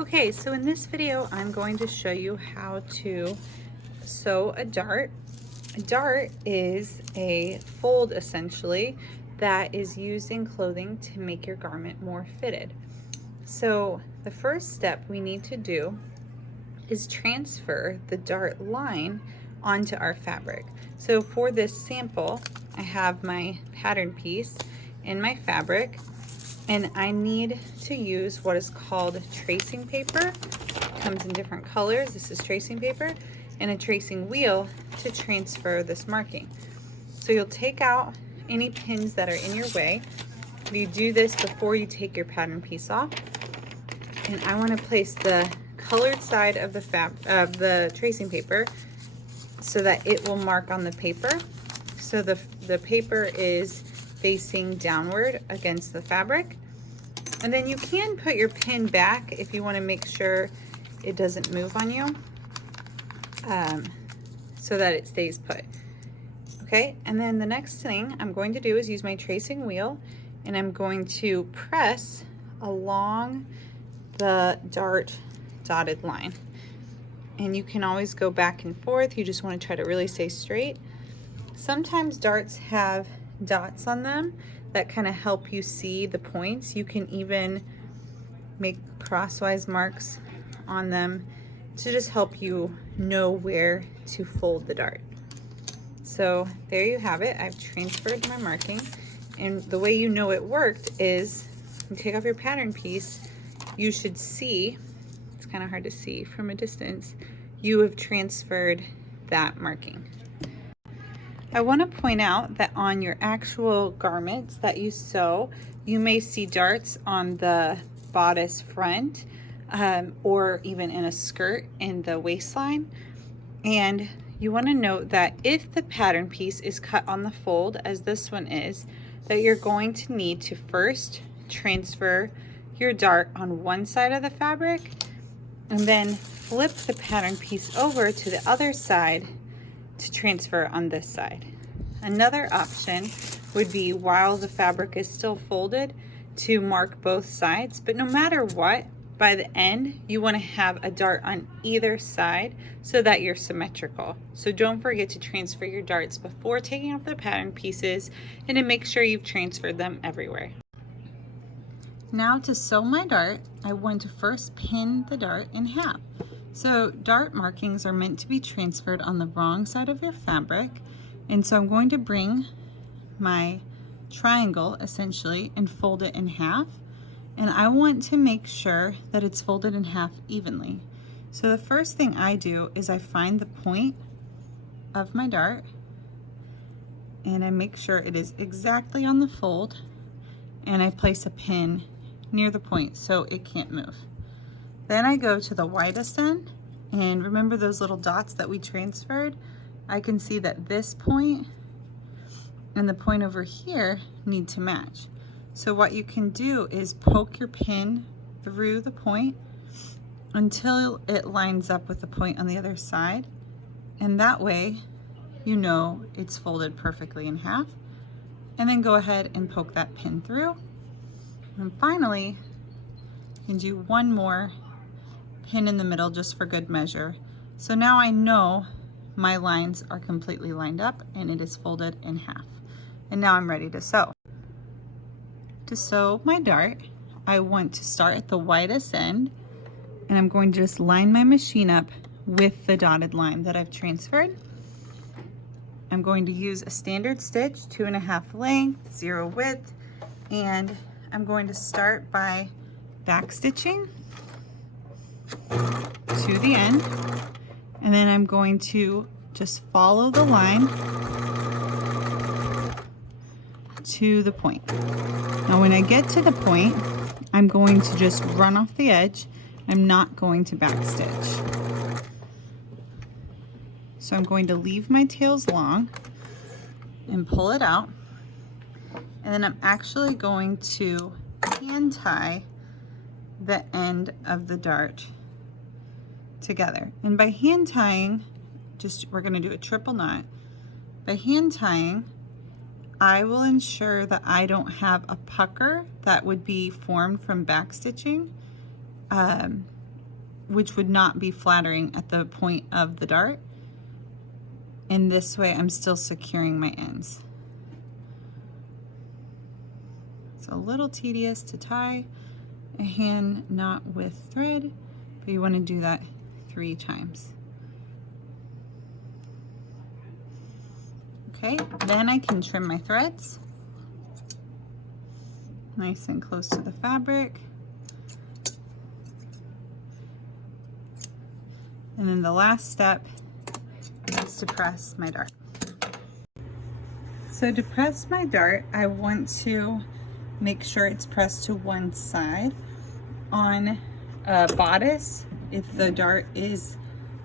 Okay, so in this video, I'm going to show you how to sew a dart. A dart is a fold essentially that is used in clothing to make your garment more fitted. So the first step we need to do is transfer the dart line onto our fabric. So for this sample, I have my pattern piece in my fabric, and I need to use what is called tracing paper. It comes in different colors. This is tracing paper, and a tracing wheel to transfer this marking. So you'll take out any pins that are in your way. You do this before you take your pattern piece off. And I want to place the colored side of the tracing paper so that it will mark on the paper. So the paper is facing downward against the fabric. And then you can put your pin back if you want to make sure it doesn't move on you, so that it stays put. Okay, and then the next thing I'm going to do is use my tracing wheel, and I'm going to press along the dart dotted line. And you can always go back and forth. You just want to try to really stay straight. Sometimes darts have dots on them that kind of help you see the points. You can even make crosswise marks on them to just help you know where to fold the dart. So there you have it. I've transferred my marking, and the way you know it worked is you take off your pattern piece. You should see, it's kind of hard to see from a distance, you have transferred that marking. I want to point out that on your actual garments that you sew, you may see darts on the bodice front, or even in a skirt in the waistline. And you want to note that if the pattern piece is cut on the fold, as this one is, that you're going to need to first transfer your dart on one side of the fabric and then flip the pattern piece over to the other side to transfer on this side. Another option would be, while the fabric is still folded, to mark both sides, but no matter what, by the end you want to have a dart on either side so that you're symmetrical. So don't forget to transfer your darts before taking off the pattern pieces, and to make sure you've transferred them everywhere. Now to sew my dart, I want to first pin the dart in half. So dart markings are meant to be transferred on the wrong side of your fabric, and so I'm going to bring my triangle essentially and fold it in half, and I want to make sure that it's folded in half evenly. So the first thing I do is I find the point of my dart and I make sure it is exactly on the fold, and I place a pin near the point so it can't move. Then I go to the widest end, and remember those little dots that we transferred? I can see that this point and the point over here need to match. So what you can do is poke your pin through the point until it lines up with the point on the other side, and that way you know it's folded perfectly in half. And then go ahead and poke that pin through. And finally, you can do one more pin in the middle just for good measure. So now I know my lines are completely lined up and it is folded in half. And now I'm ready to sew. To sew my dart, I want to start at the widest end, and I'm going to just line my machine up with the dotted line that I've transferred. I'm going to use a standard stitch, 2.5 length, 0 width, and I'm going to start by back stitching to the end, and then I'm going to just follow the line to the point. Now when I get to the point, I'm going to just run off the edge. I'm not going to back stitch. So I'm going to leave my tails long and pull it out, and then I'm actually going to hand tie the end of the dart together. And by hand tying, we're going to do a triple knot. By hand tying, I will ensure that I don't have a pucker that would be formed from back stitching. which would not be flattering at the point of the dart. And this way I'm still securing my ends. It's a little tedious to tie a hand knot with thread, but you want to do that 3 times. Okay, then I can trim my threads nice and close to the fabric. And then the last step is to press my dart. So to press my dart, I want to make sure it's pressed to one side. On a bodice, if the dart is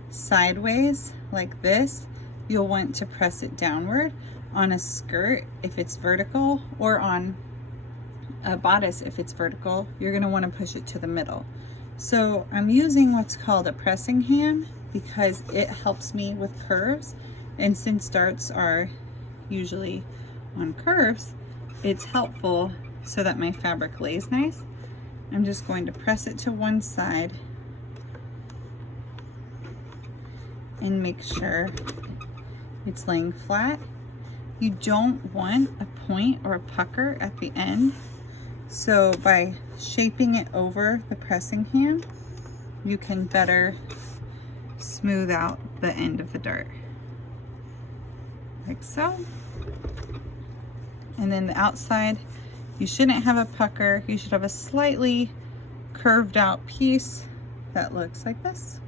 sideways like this, you'll want to press it downward. On a skirt, if it's vertical, or on a bodice, if it's vertical, you're going to want to push it to the middle. So I'm using what's called a pressing hand because it helps me with curves, and since darts are usually on curves, it's helpful so that my fabric lays nice. I'm just going to press it to one side and make sure it's laying flat. You don't want a point or a pucker at the end, so by shaping it over the pressing hand, you can better smooth out the end of the dart, like so. And then the outside, you shouldn't have a pucker, you should have a slightly curved out piece that looks like this.